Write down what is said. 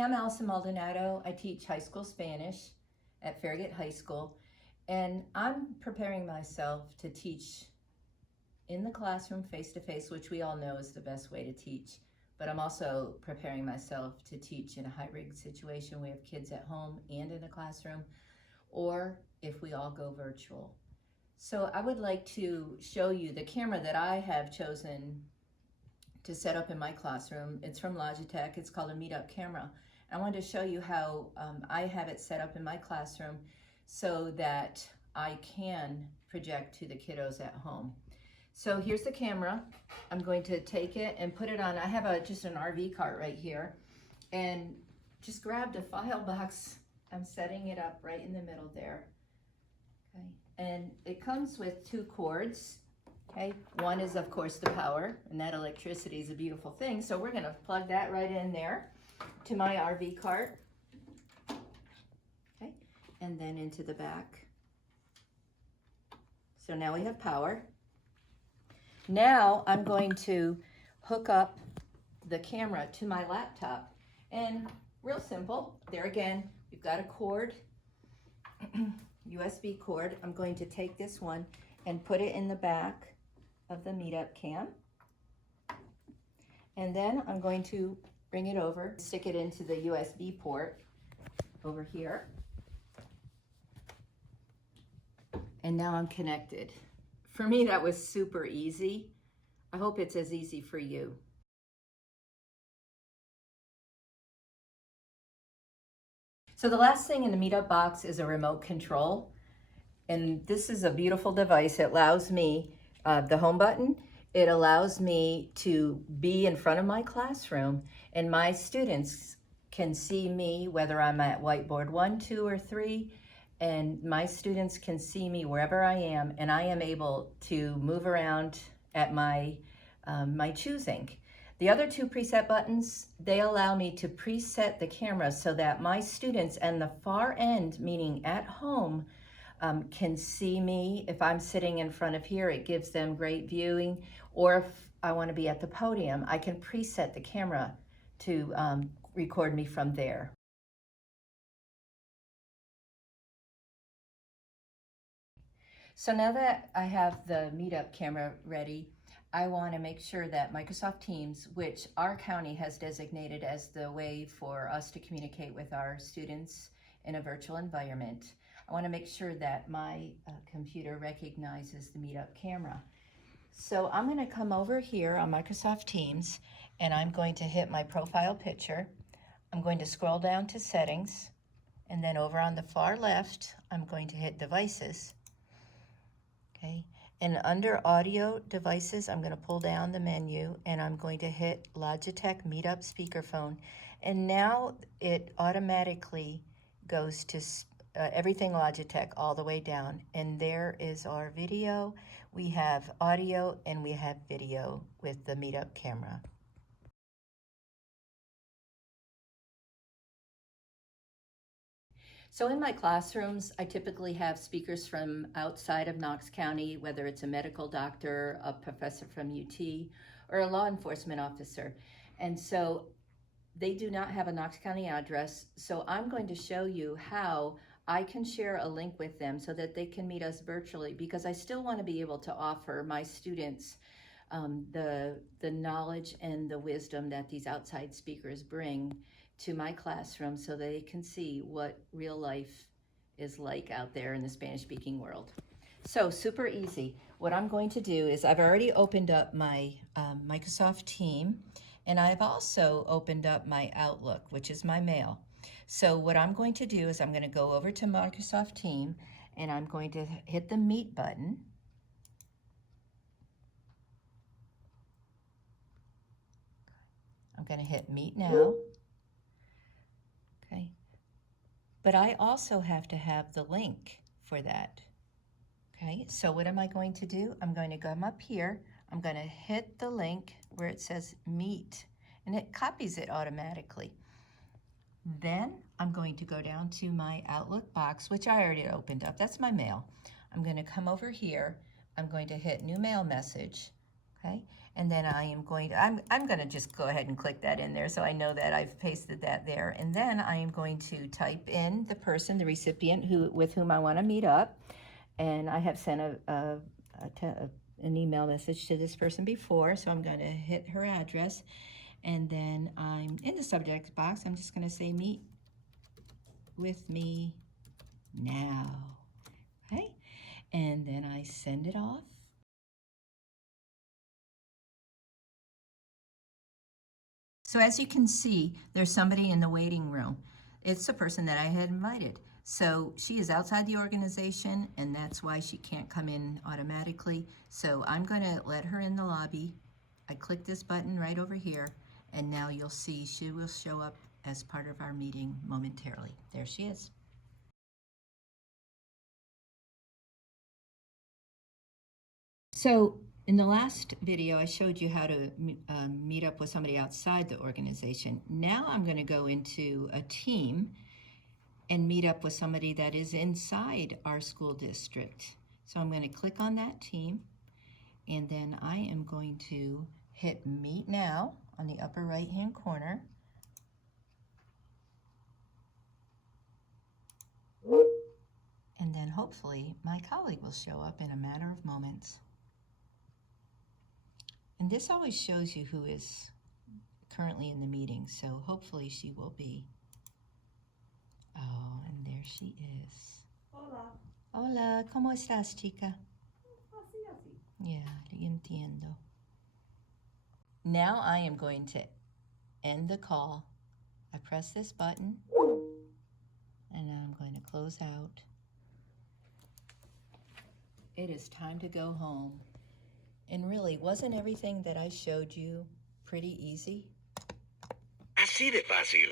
I'm Allison Maldonado. I teach high school Spanish at Farragut High School, and I'm preparing myself to teach in the classroom face-to-face, which we all know is the best way to teach, but I'm also preparing myself to teach in a hybrid situation. We have kids at home and in the classroom, or if we all go virtual. So I would like to show you the camera that I have chosen to set up in my classroom. It's from Logitech. It's called a MeetUp camera. I wanted to show you how I have it set up in my classroom so that I can project to the kiddos at home. So here's the camera. I'm going to take it and put it on. I have just an RV cart right here, and just grabbed a file box. I'm setting it up right in the middle there. Okay, and it comes with 2 cords. Okay, one is of course the power, and that electricity is a beautiful thing. So we're gonna plug that right in there to my RV cart. Okay, and then into the back. So now we have power. Now I'm going to hook up the camera to my laptop, and real simple. There again, we've got a cord, USB cord. I'm going to take this one and put it in the back of the MeetUp Cam, and then I'm going to bring it over, stick it into the USB port over here, and now I'm connected. For me, that was super easy. I hope it's as easy for you. So the last thing in the MeetUp box is a remote control, and this is a beautiful device. It allows me the home button. It allows me to be in front of my classroom, and my students can see me whether I'm at whiteboard 1, 2, or 3, and my students can see me wherever I am, and I am able to move around at my choosing. The other 2 preset buttons, they allow me to preset the camera so that my students and the far end, meaning at home, can see me. If I'm sitting in front of here, it gives them great viewing. Or if I want to be at the podium, I can preset the camera to record me from there. So now that I have the MeetUp camera ready, I want to make sure that Microsoft Teams, which our county has designated as the way for us to communicate with our students in a virtual environment, I want to make sure that my computer recognizes the MeetUp camera. So I'm going to come over here on Microsoft Teams, and I'm going to hit my profile picture. I'm going to scroll down to settings, and then over on the far left, I'm going to hit devices. Okay, and under audio devices, I'm going to pull down the menu, and I'm going to hit Logitech MeetUp speakerphone. And now it automatically goes to everything Logitech all the way down, and there is our video. We have audio and we have video with the MeetUp camera. So in my classrooms, I typically have speakers from outside of Knox County, whether it's a medical doctor, a professor from UT, or a law enforcement officer. And so they do not have a Knox County address, so I'm going to show you how I can share a link with them so that they can meet us virtually, because I still want to be able to offer my students the knowledge and the wisdom that these outside speakers bring to my classroom so they can see what real life is like out there in the Spanish-speaking world. So super easy. What I'm going to do is I've already opened up my Microsoft Team, and I've also opened up my Outlook, which is my mail. So what I'm going to do is I'm going to go over to Microsoft Team, and I'm going to hit the Meet button. I'm going to hit Meet Now. Okay. But I also have to have the link for that. Okay, so what am I going to do? I'm going to come up here. I'm going to hit the link where it says Meet, and it copies it automatically. Then I'm going to go down to my Outlook box, which I already opened up. That's my mail. I'm going to come over here. I'm going to hit New Mail Message. Okay, And then I am going to, I'm going to just go ahead and click that in there so I know that I've pasted that there. And then I am going to type in the person, the recipient with whom I want to meet up. And I have sent an email message to this person before, so I'm going to hit her address. And then I'm in the subject box, I'm just going to say meet with me now. Okay? And then I send it off. So as you can see, there's somebody in the waiting room. It's the person that I had invited. So she is outside the organization, and that's why she can't come in automatically. So I'm going to let her in the lobby. I click this button right over here, and now you'll see she will show up as part of our meeting momentarily. There she is. So in the last video, I showed you how to meet up with somebody outside the organization. Now I'm going to go into a team and meet up with somebody that is inside our school district. So I'm going to click on that team, and then I am going to hit Meet Now on the upper right-hand corner. And then hopefully my colleague will show up in a matter of moments. And this always shows you who is currently in the meeting, so hopefully she will be. Oh, and there she is. Hola. Hola, ¿cómo estás, chica? Así, así. Yeah, entiendo. Now I am going to end the call. I press this button, and now I'm going to close out. It is time to go home. And really, wasn't everything that I showed you pretty easy? Así de fácil.